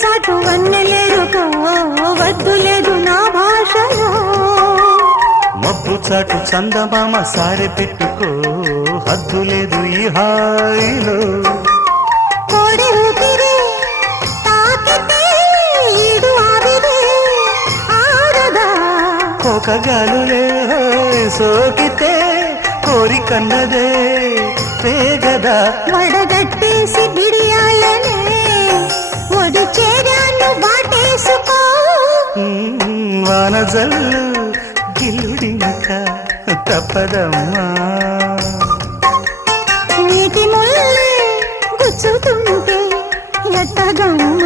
చాటు వన్నెలేరుకో వద్దు లేదు నా భాషలో మబ్బు చాటు చందమామ సారె పెట్టుకో హద్దు లేదు ఈ హాయిలో కోడి ఊపిరి తాకితే ఈడు ఆవిరే ఆడదా ఒక గాలులే సోకితే కోరికన్నదే పేగదా వడగట్టేసి బిడియాలనే ఒడి చేరాను బాటేసుకో వానజల్లు గిల్లుడింక తప్పదమ్మా నీటి ముల్లే గుచ్చుతుంటే ఎట్టగమ్మా